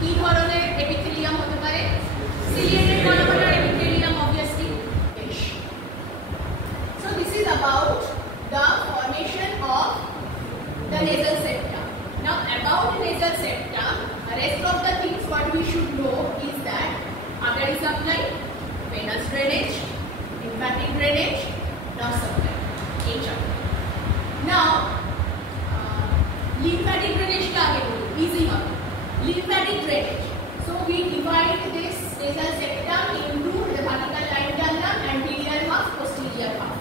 কি ধরনের এপিথেলিয়াম হতে পারে? Ciliated columnar epithelium obviously. So this is about the formation of the nasal septum. Now about nasal septum, the rest of the things what we should know is that artery supply, venous drainage, lymphatic drainage, nerve supply. Now lymphatic drainage ka aage boli, easy hobe. Lymphatic drainage. So we divide this nasal septum into the vertical line diagram, anterior half, posterior half.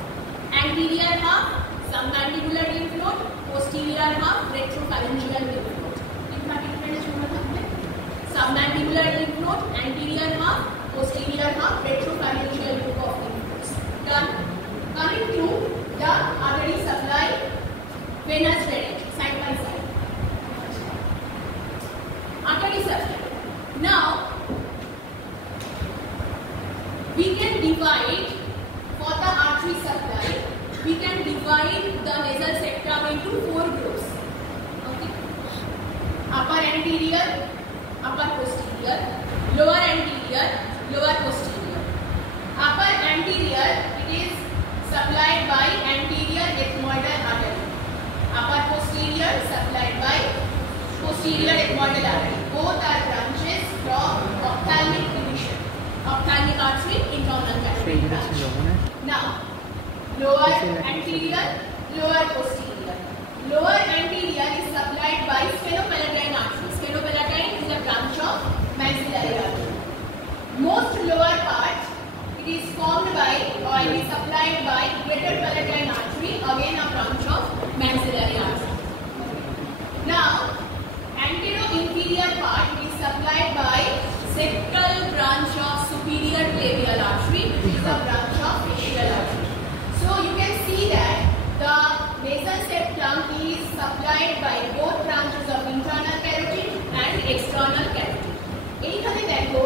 Anterior half submandibular lymph node, posterior half retropharyngeal lymph node. Lymphatic drainage mone thakbe submandibular lymph node, anterior half, posterior half retropharyngeal group of lymph nodes. Done. Coming to the artery supply, venous drainage, side by side. Artery supply. Now we can divide for the artery supply. We can divide the nasal septum into 4 groups. Okay. Upper anterior, upper posterior, lower anterior, lower posterior. Upper anterior, it is supplied by anterior ethmoidal artery. Upper posterior, supplied by posterior ethmoidal artery. Both are branches from ophthalmic division. Ophthalmic artery, internal capillary branch. Now, lower anterior, lower posterior. Lower anterior is supplied by sphenopalatine artery. Sphenopalatine is a branch of maxillary artery. Most lower part, it is formed by or it is supplied by greater palatine artery, again a branch of maxillary artery. Now, antero-inferior part, it is supplied by septal branch of superior labial artery, which is a branch of facial artery. So you can see that the nasal septum is supplied by both branches of internal carotid and external carotid. এইখানে দেখো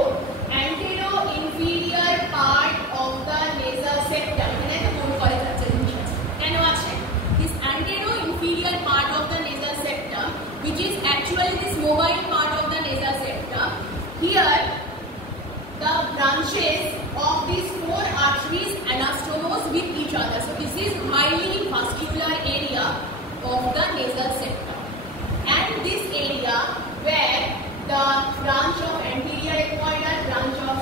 antero-inferior part of the nasal septum, এখানে তো কোন college আছে জিনিস আছে কেন আছে? This antero-inferior part of the nasal septum, which is actually this mobile part of the nasal septum, here the branches of these 4 arteries anastomose with each other. So this is highly vascular area of the nasal septum, and this area where the branch of anterior ethmoidal, branch of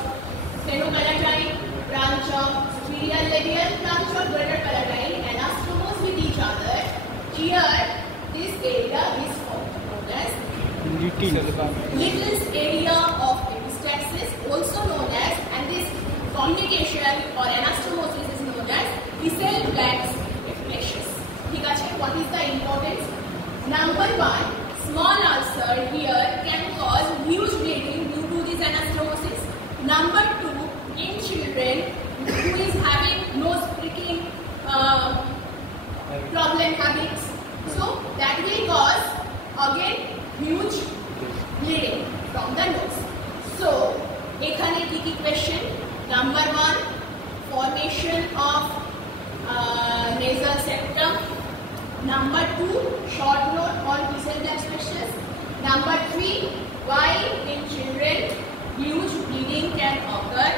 sphenopalatine, branch of superior labial, branch of greater palatine anastomose with each other. Here this area is known as Little's area of epistaxis, also known as, and this communication or anastomosis is known as Wissel-Black's reflexes. ঠিক আছে? What is the importance? Number 1, small ulcer here can cause huge bleeding due to this anastomosis. Number 2, in children who is having nose pricking problem habits, so that will cause again huge bleeding from the nose. So ekhane ki question? Number 1, formation of nasal septum. Number 2, short note on Wissel-Black reflexes. Number 3, why in children huge bleeding can occur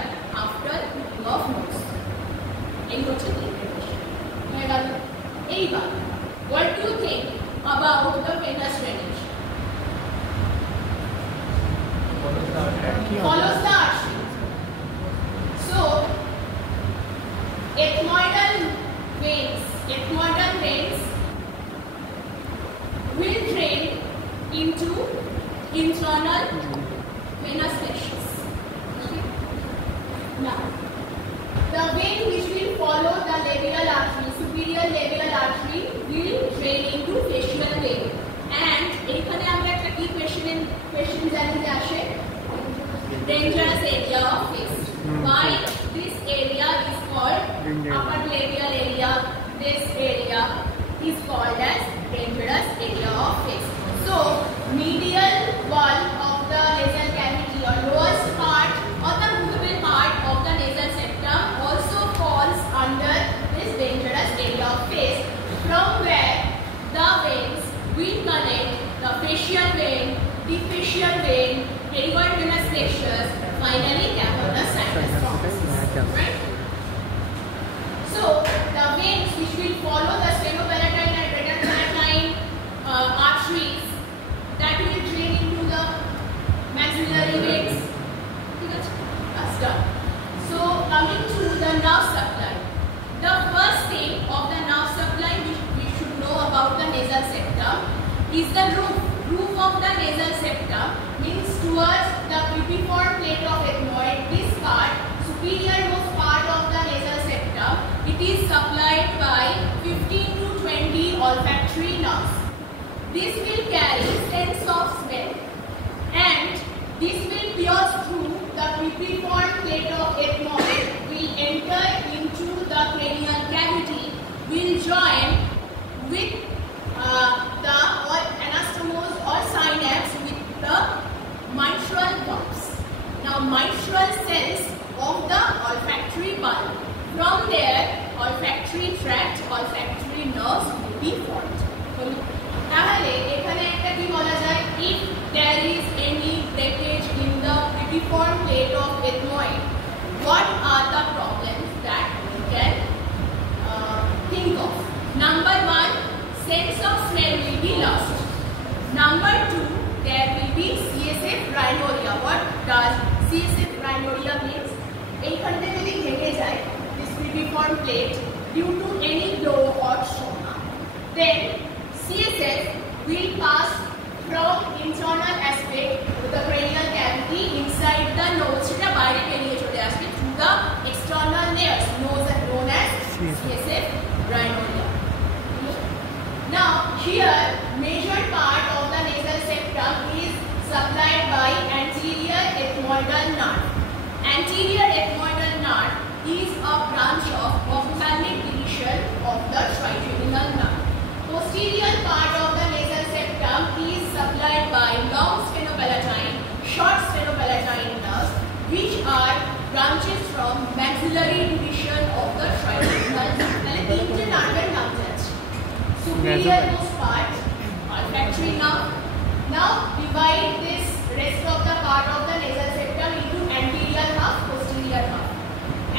after picking of nose. এই হচ্ছে তিনটে question. হয়ে গেল। এইবার what do you think about the venous drainage? Follows the artery. So ethmoidal veins will drain into internal venous flexures. Okay. Now, the vein which will follow the labial artery, superior labial artery, will drain into facial vein. And এখানে আমরা একটা কি question জানি যে আসে dangerous area of face. Why this area is called upper labial area? This area is called as dangerous area of face. So medial wall of the nasal cavity or lowest part or the movable part of the nasal septum also falls under this dangerous area of face, from where the veins will connect the facial vein, the facial vein, pterygoid venous flexures, finally cavernous sinus thrombus. Right? So the veins which will follow the sphenopalatine and retropalatine arteries, that will drain into the maxillary veins. That's done. So coming to the nerve supply. The first thing of the nerve supply which we should know about the nasal septum is the roof. Roof of the nasal septum means towards the cribriform plate of ethmoid. This part, superiormost part of the nasal septum, it is supplied by 15 to 20 olfactory nerves. This will carry sense of smell, and this will pierce through the cribriform plate of ethmoid, will enter into the cranial cavity, will join with the anastomose or synapse with the mitral valves. Now mitral cells of the olfactory bulb. From there, olfactory tract, olfactory nerves will be formed. তাহলে এখানে একটা কি বলা যায়, if there is any breakage in the cribriform plate of ethmoid, what are the problems that we can think of? Number 1, sense of smell will be lost. Number 2, there will be CSF rhinorrhea. What does CSF rhinorrhea means? এইখানটা যদি ভেঙে যায়, this cribriform plate, due to any blow or trauma, then CSF will pass from internal aspect to the cranial cavity inside the nose. সেটা বাইরে বেরিয়ে চলে আসবে through the external layers, known as CSF rhinorrhea. Now here, major part of the nasal septum is supplied by anterior ethmoidal nerve. Anterior ethmoidal nerve is a branch of ophthalmic division of the trigeminal nerve. Posterior part of the nasal septum is supplied by long sphenopalatine, short sphenopalatine nerves, which are branches from maxillary division of the trigeminal nerve. তাহলে তিনটে নার্ভের নাম আছে। Superiormost part, olfactory nerve. Now divide this rest of the part of the nasal septum into anterior half, posterior half.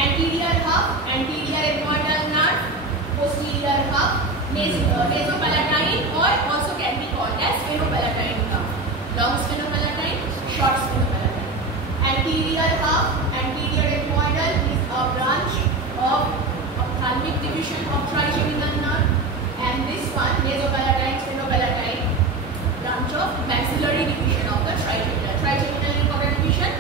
Anterior half, anterior ethmoidal nerve. Posterior half, nasopalatine, or also can be called as sphenopalatine nerve. Long sphenopalatine, short sphenopalatine. Anterior half, anterior ethmoidal, is a branch of ophthalmic division of trigeminal nerve, and this one, nasopalatine, sphenopalatine, branch of maxillary division of the trigeminal. Trigeminal is what division?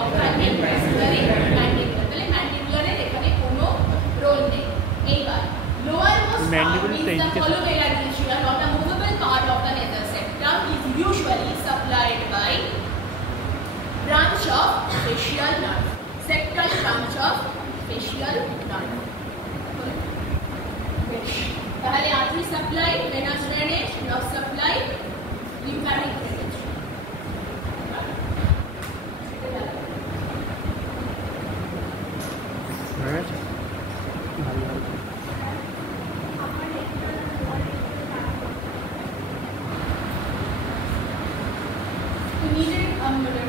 Ophthalmic, maxillary, mandibular. তাহলে mandibular এখানে কোনো role নেই। এইবার lowermost part is the colovelar region, or the movable part of the nasal septum, is usually supplied by branch of facial nerve, septal branch of facial nerve. তাহলে artery supply, venous drainage, nerve supply, lymphatic drainage. Right.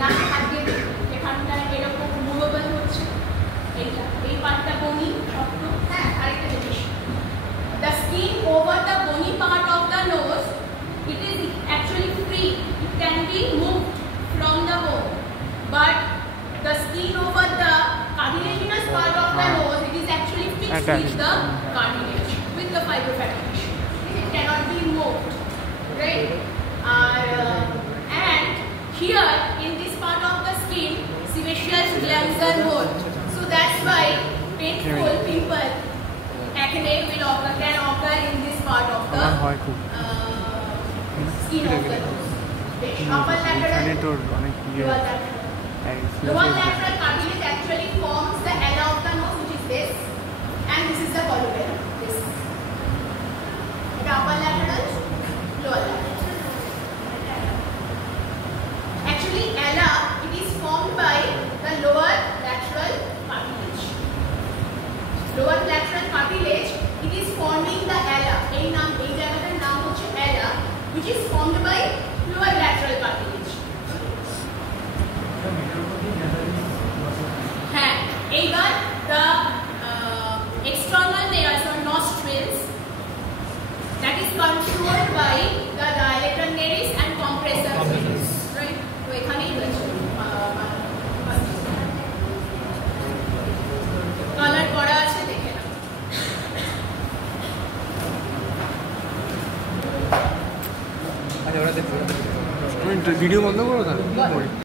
নাকে হাত দিয়ে এখানটা এরকম movable হচ্ছে, এইটা এই পার্টটা বনি শক্ত। হ্যাঁ, আরেকটা জিনিস, the skin over the bony part of the nose, it is actually free, it can be moved from the bone, but the skin over the cartilaginous part of the nose, it is actually fixed with the cartilage, with the fibrofactic tissue. It cannot be moved, right? And here in this part of the skin, sebaceous glands are more, so that's why painful pimple, acne can occur in this part of the skin of the nose. Upper lateral, lower lateral cartilage actually forms the ala of the nose, which is this, and this is the columella. This upper lateral, lower lateral. Actually, ala, it is formed by the lower lateral cartilage. Lower lateral cartilage, it is forming the ala. এই জায়গাটার নাম হচ্ছে ala, which is formed by lower superolateral cartilage. হ্যাঁ, এইবার the external layers or nostrils that is controlled by the dilator nares and compressor nares, right? তো এখানেই রয়েছে colour করা আছে, দেখে নাও। আচ্ছা, ওরা দেখো ভিডিও বন্ধ করো তাহলে।